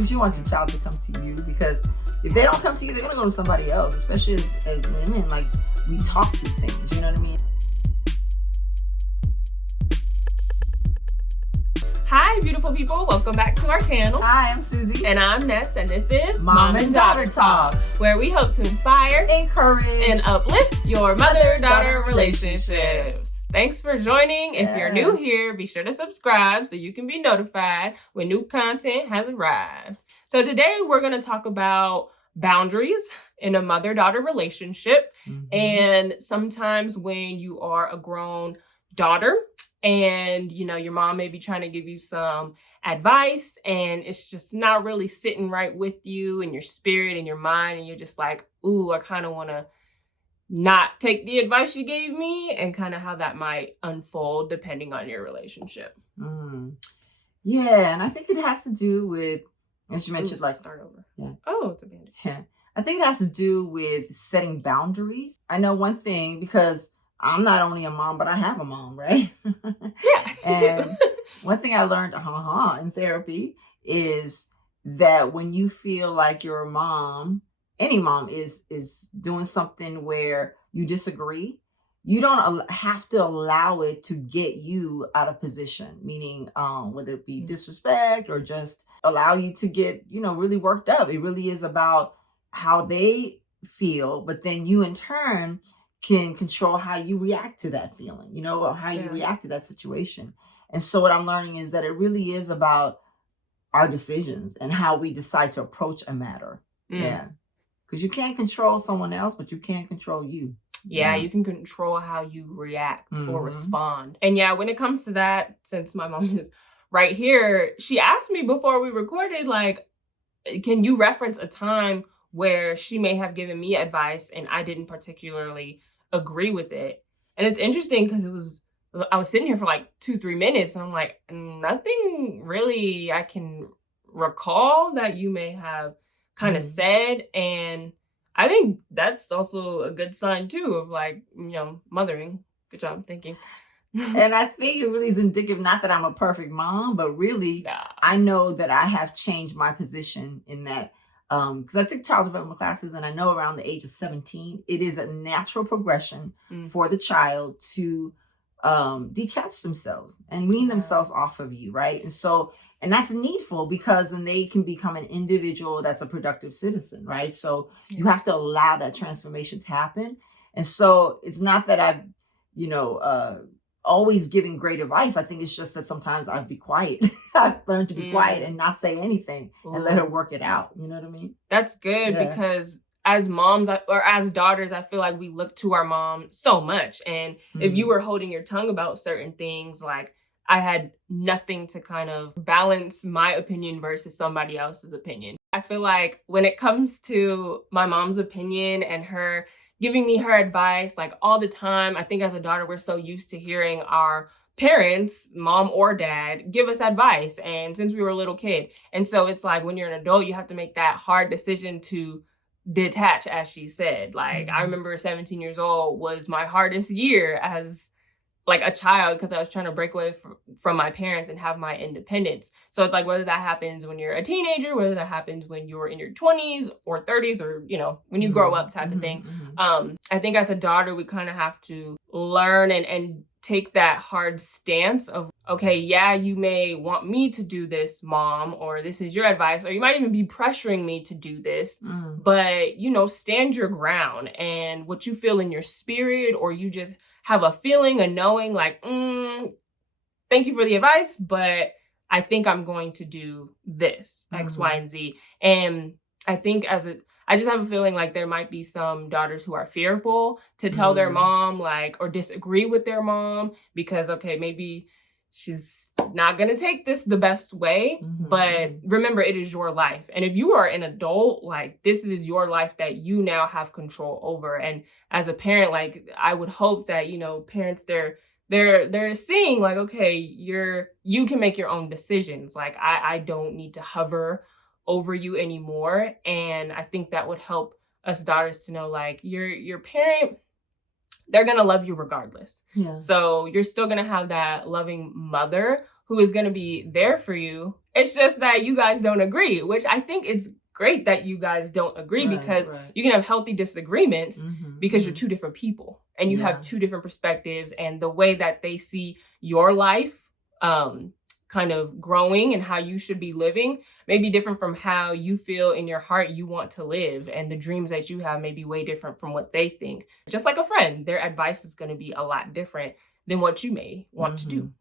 Because you want your child to come to you, because if they don't come to you, they're going to go to somebody else, especially as women. Like, we talk through things, you know what I mean? Hi, beautiful people. Welcome back to our channel. Hi, I'm Susie. And I'm Ness, and this is Mom and Daughter Talk, where we hope to inspire, encourage, and uplift your mother-daughter relationships. Thanks for joining. If you're new here, be sure to subscribe so you can be notified when new content has arrived. So today we're going to talk about boundaries in a mother-daughter relationship. And sometimes when you are a grown daughter, and your mom may be trying to give you some advice and it's just not really sitting right with you and your spirit and your mind, and you're just like, ooh, I kind of want to not take the advice you gave me, and kind of how that might unfold depending on your relationship. Yeah, and I think it has to do with, as you mentioned, like, start over. Yeah. Oh, it's a bandit. Yeah. I think it has to do with setting boundaries. I know one thing, because I'm not only a mom, but I have a mom, right? Yeah. And one thing I learned in therapy is that when you feel like your mom, any mom is doing something where you disagree, you don't have to allow it to get you out of position, meaning whether it be disrespect or just allow you to get, really worked up. It really is about how they feel, but then you in turn can control how you react to that feeling, or how you react to that situation. And so what I'm learning is that it really is about our decisions and how we decide to approach a matter. Yeah. Because you can't control someone else, but you can control you. Yeah, you can control how you react or respond. And yeah, when it comes to that, since my mom is right here, she asked me before we recorded, like, can you reference a time where she may have given me advice and I didn't particularly agree with it? And it's interesting because I was sitting here for like 2-3 minutes and I'm like, nothing really I can recall that you may have kind of said. And I think that's also a good sign too of, like, mothering. Good job thinking. And I think it really is indicative, not that I'm a perfect mom, but really I know that I have changed my position in that, because I took child development classes, and I know around the age of 17, it is a natural progression for the child to detach themselves and wean themselves off of you, right? And that's needful, because then they can become an individual that's a productive citizen, right? So you have to allow that transformation to happen. And so it's not that I've, always giving great advice. I think it's just that sometimes I'd be quiet. I've learned to be quiet and not say anything and let her work it out. You know what I mean? That's good, because as moms or as daughters, I feel like we look to our mom so much. And if you were holding your tongue about certain things, like, I had nothing to kind of balance my opinion versus somebody else's opinion. I feel like when it comes to my mom's opinion and her giving me her advice, like, all the time, I think as a daughter, we're so used to hearing our parents, mom or dad, give us advice, and since we were a little kid. And so it's like, when you're an adult, you have to make that hard decision to detach, as she said. Like, I remember 17 years old was my hardest year as, like, a child, because I was trying to break away from my parents and have my independence. So it's like, whether that happens when you're a teenager, whether that happens when you're in your 20s or 30s, or, when you grow up type of thing. I think as a daughter, we kind of have to learn and take that hard stance of, okay, yeah, you may want me to do this, mom, or this is your advice, or you might even be pressuring me to do this, but, stand your ground, and what you feel in your spirit, or you just have a feeling, a knowing, like, thank you for the advice, but I think I'm going to do this, X, Y, and Z. And I think I just have a feeling like there might be some daughters who are fearful to tell their mom, like, or disagree with their mom, because, okay, maybe she's not going to take this the best way, but remember, it is your life. And if you are an adult, like, this is your life that you now have control over. And as a parent, like, I would hope that, parents, they're seeing, like, okay, you can make your own decisions. Like, I don't need to hover over you anymore. And I think that would help us daughters to know, like, your parent, they're going to love you regardless. So you're still going to have that loving mother who is going to be there for you It's just that you guys don't agree, which I think it's great that you guys don't agree, because you can have healthy disagreements because you're two different people and you have two different perspectives, and the way that they see your life kind of growing and how you should be living may be different from how you feel in your heart you want to live, and the dreams that you have may be way different from what they think. Just like a friend, their advice is going to be a lot different than what you may want to do.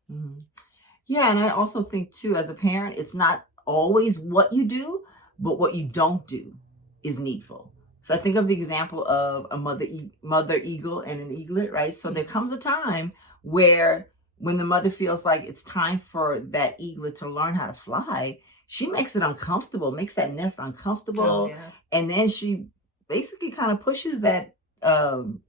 Yeah, and I also think too, as a parent, it's not always what you do, but what you don't do is needful. So I think of the example of a mother eagle and an eaglet, right? So there comes a time where when the mother feels like it's time for that eaglet to learn how to fly, she makes it uncomfortable, makes that nest uncomfortable. And then she basically kind of pushes that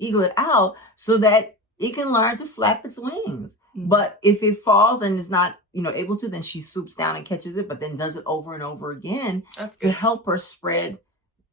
eaglet out so that it can learn to flap its wings. But if it falls and is not, able to, then she swoops down and catches it, but then does it over and over again to help her spread,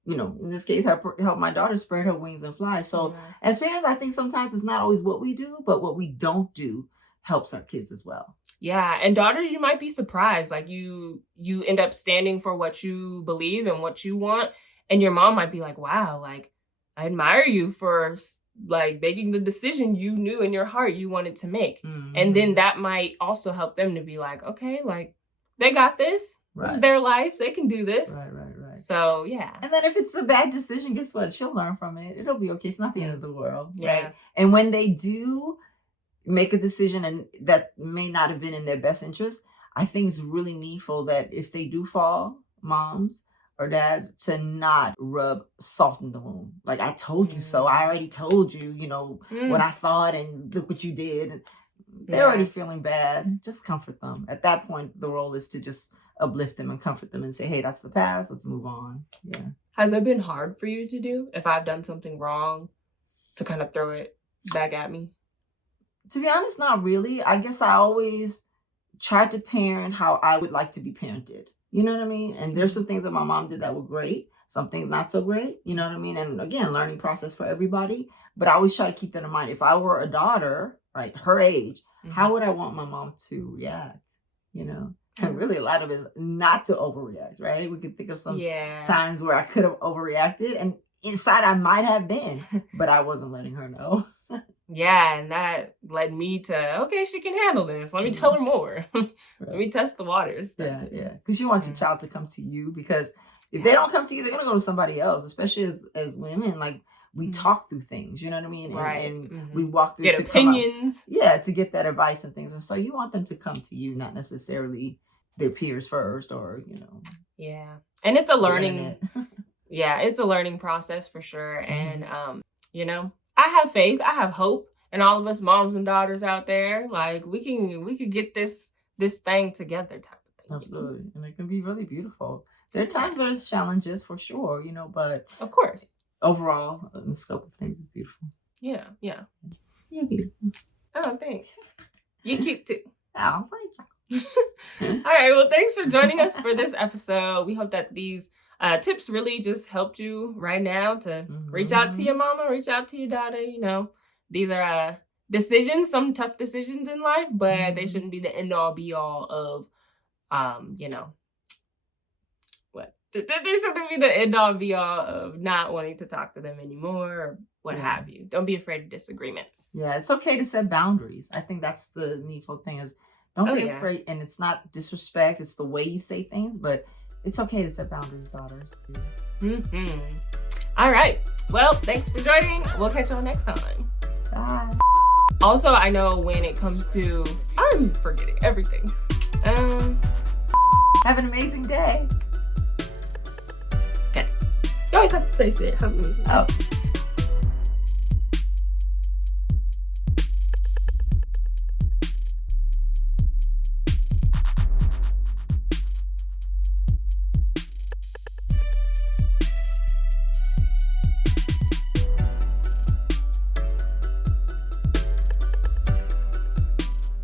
in this case, help my daughter spread her wings and fly. So as parents, I think sometimes it's not always what we do, but what we don't do helps our kids as well. Yeah, and daughters, you might be surprised. Like you end up standing for what you believe and what you want, and your mom might be like, "Wow, like I admire you for like making the decision you knew in your heart you wanted to make." And then that might also help them to be like, "Okay, like they got this. This is their life. They can do this." Right. So yeah. And then if it's a bad decision, guess what? She'll learn from it. It'll be okay. It's not the end of the world, right? And when they do make a decision and that may not have been in their best interest, I think it's really needful that if they do fall, moms or dads, to not rub salt in the wound. Like, I told you so. I already told you, what I thought, and look what you did. And they're already feeling bad. Just comfort them. At that point, the role is to just uplift them and comfort them and say, hey, that's the past. Let's move on. Yeah. Has it been hard for you to do, if I've done something wrong, to kind of throw it back at me? To be honest, not really. I guess I always tried to parent how I would like to be parented. You know what I mean? And there's some things that my mom did that were great. Some things not so great. You know what I mean? And again, learning process for everybody. But I always try to keep that in mind. If I were a daughter, right, her age, how would I want my mom to react? And really a lot of it is not to overreact, right? We could think of some times where I could have overreacted, and inside I might have been, but I wasn't letting her know. Yeah, and that led me to, okay, she can handle this. Let me tell her more. Let me test the waters. Yeah. Because you want your child to come to you, because if they don't come to you, they're going to go to somebody else, especially as women. Like, we talk through things, you know what I mean? And we walk through get opinions. To get that advice and things. And so you want them to come to you, not necessarily their peers first or, Yeah. And it's a learning. It's a learning process for sure. And, I have faith. I have hope in all of us moms and daughters out there. Like, we could get this thing together type of thing. Absolutely. And it can be really beautiful. There are times there's challenges for sure, but of course, overall, in the scope of things, is beautiful. Yeah. You're beautiful. Oh, thanks. You're cute too. Oh, thank you. All right. Well, thanks for joining us for this episode. We hope that these tips really just helped you right now to reach out to your mama, reach out to your daughter. These are decisions, some tough decisions in life, but they shouldn't be the end all be all of, what? They shouldn't be the end all be all of not wanting to talk to them anymore or what have you. Don't be afraid of disagreements. Yeah, it's okay to set boundaries. I think that's the needful thing is don't be afraid. And it's not disrespect. It's the way you say things, but it's okay to set boundaries, daughters. Yes. All right. Well, thanks for joining. We'll catch y'all next time. Bye. Also, I know when it comes to, I'm forgetting everything. Have an amazing day. Okay. You always have to say it. Have an amazing day. Oh.